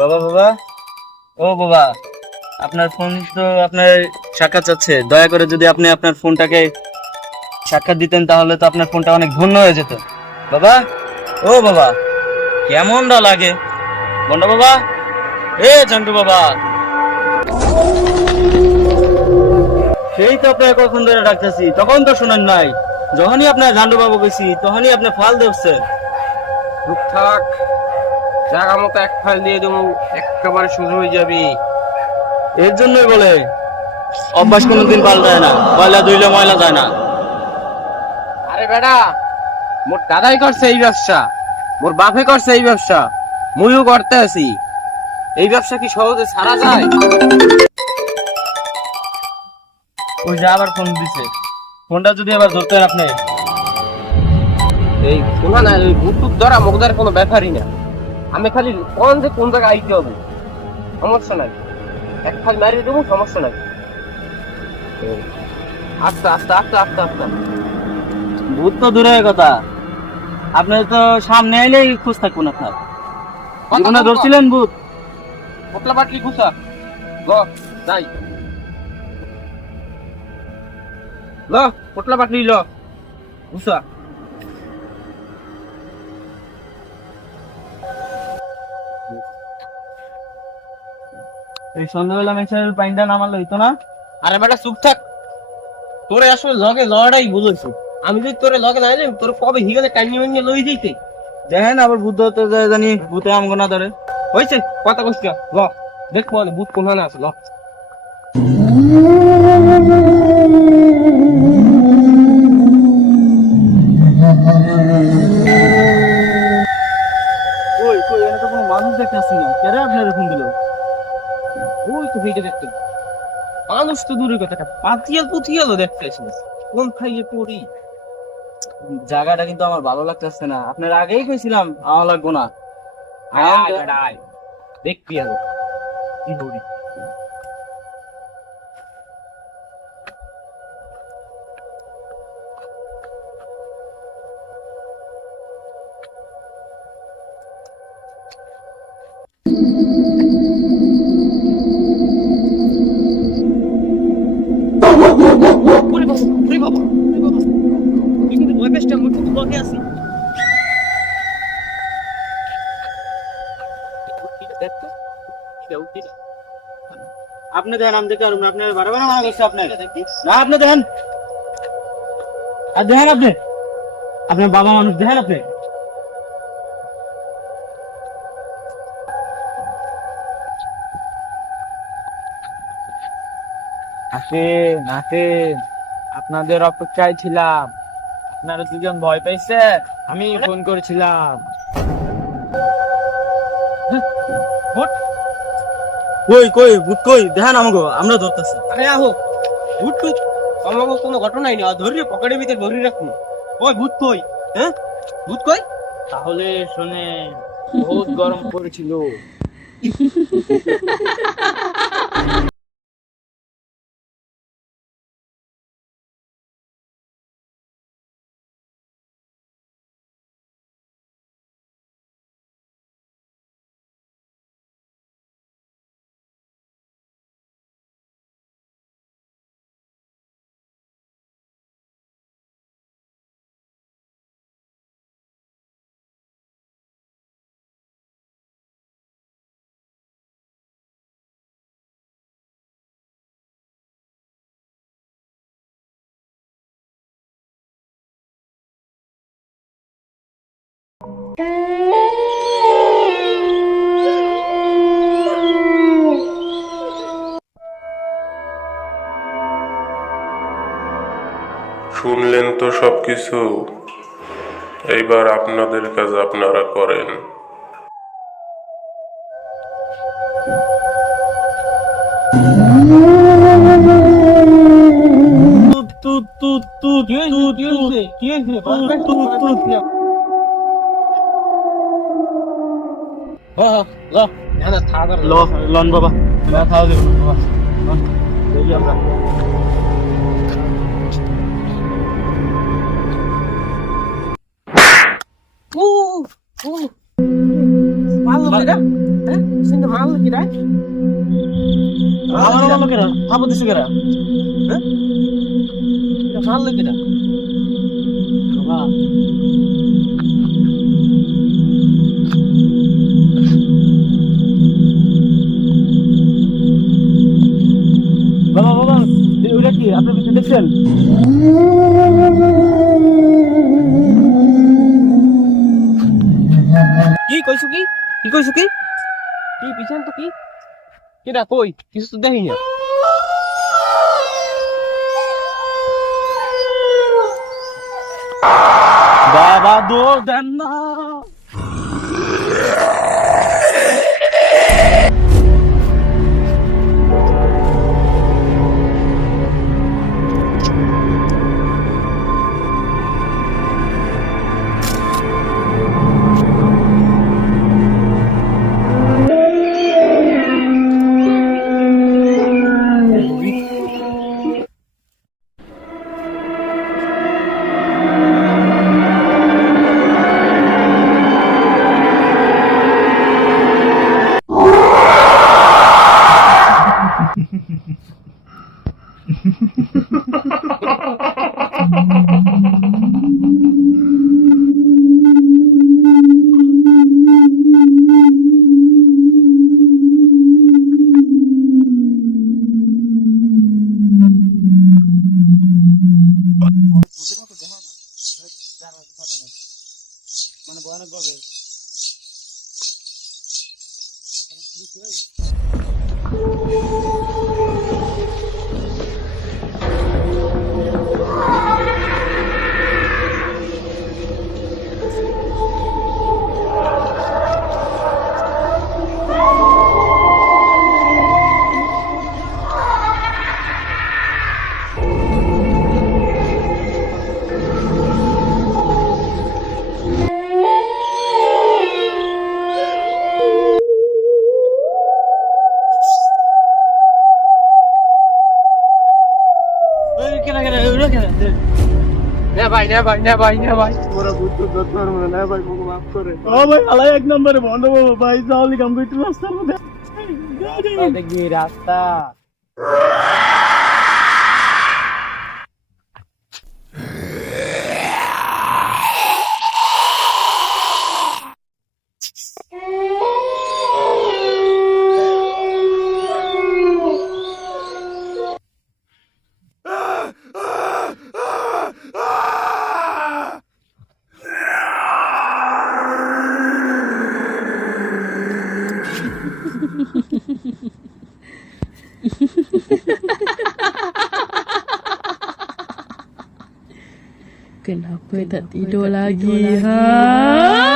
বাবা বাবা, ও বাবা, আপনার ফোন তো আপনার সাক্ষাৎ চাচ্ছে। দয়া করে যদি আপনি আপনার ফোনটাকে সাক্ষাৎ দিতেন তাহলে তো আপনার ফোনটা অনেক ধন্য হয়ে যেত। বাবা, ও বাবা, কেমনটা লাগে বন্ডা বাবা, এ চান্টু বাবা, সেই তো আপনার কখন ধরে ডাকতেছি, তখন তো শোনেন নাই। যখনই আপনার ঝান্ডু বাবু গেছি তখনই আপনি ফাল দিচ্ছেন। চুপ থাক, জায়গা মতো এক ফাইল দিয়ে দেবো, একেবারে সোজা হয়ে যাবি। এর জন্যই বলে অভ্যাস কোনোদিন পাল্টায় না, ময়লা ধুইলে ময়লা যায় না। আরে বেটা, মোর দাদাই করছে এই ব্যবসা, মোর বাপে করছে এই ব্যবসা, মুইও করতে আছি। এই ব্যবসা কি সহজে ছাড়া যায়? ওই যে আবার ফোন দিছে, ফোনটা যদি আবার ধরতেন আপনি। এই শোনা না, ওই বুটুক ধরা মুখদার কোনো ব্যাপারই না। আমি খালি কোন যে কোন জায়গায় আইতে হবে, সমস্যা নাই। এক ফাইল মারিয়ে দেবো, সমস্যা নাই। আস্তে আস্তে আস্তে আস্তে আস্তে। ভূত তো দূরের কথা, আপনি তো সামনে এলেই খোঁজ থাকবো না আপনার। জীবনে ধরছিলেন ভূত? পটলা বাটলি খুঁজা ল, যাই ল, পটলা বাটলি ল, খুঁজা। এই সন্ধ্যাবেলা মেশার পাইনটা নামালে হইতো না? আরে বেটা চুপ থাক, তোরে আসলে লগে লড়াই বুঝেছি। আমি যদি তোরে লগে না এলে তোর কবে হিগলে টাইনি মাইনি লই দিতে। দেখেন আবার ভূত ধরতে যায় জানি, ভূতে আমগো না ধরে। হয়েছে কথা কইছ না, ল দেখ বলে ভূত কোনখানে আছে, ল। ওই কই, এখানে তো কোনো মানুষ দেখতেছি না, কেন আপনার এরকম দিল? ওই তো ভিটে দেখতে মানুষ তো দূরের কথা, পাতিয়াল পুতিয়ালও দেখতে আসি না। কোন খাইয়ে পড়ি। জায়গাটা কিন্তু আমার ভালো লাগতেছে না, আপনার আগেই কইছিলাম আমার লাগবো না। আয় আয় বেটা আয়, দেখবি আরো কি করি। ওরে বাবা, ওরে বাবা, ওরে বাবা, তুই কিন্তু ভয় পেয়েছিস, আমি কিন্তু লগে আছি। দেখ তো, কি দাও। আপনি দেখেন, আমি দেখতে পারবো না, আপনার বারবার মানা করছে আপনার না। আপনি দেখেন, আর দেখেন আপনি, আপনার বাবা মানুষ দেখেন আপনি। আসেন আসেন, আপনাদের অপেক্ষায় ছিলাম। আপনারা দুজন ভয় পাইছে, আমি ফোন করেছিলাম। কই কই ভূত কই, দেখেন আমাগো, আমরা ধরতেছি। আরে আহো, ভূত টুত আমাকে কোনো ঘটনাই না, ধরিয়ে পকেটের ভিতরে ধরে রাখুন। ওই ভূত কই? হ্যাঁ, ভূত কই? তাহলে শুনে, বহুত গরম পড়েছিল। শুনলেন তো সবকিছু, এইবার আপনাদের কাজ আপনারা করেন। লন বাবা খাওয়া দেবো বাবা দেখি আমরা আমার ভালো কেনা খাবো দিছে কেনা ভালো কেনা বাবা বাবা ওটা কি আপনার পিছনে দেখছেন কি কইছো কি কি কইছো কি কি পিছন তো কি কিরা কই কিছু তো দেখি না বাবা দৌড় দেন না মানে ভয়ানক ভাবে না ভাই না ভাই না ভাই না ভাই এক নম্বরে বন্ধ বাবা ভাই তাহলে কাম করতে রাস্তার মধ্যে দেখবি রাস্তা Kenapa tak tidur lagi, ha?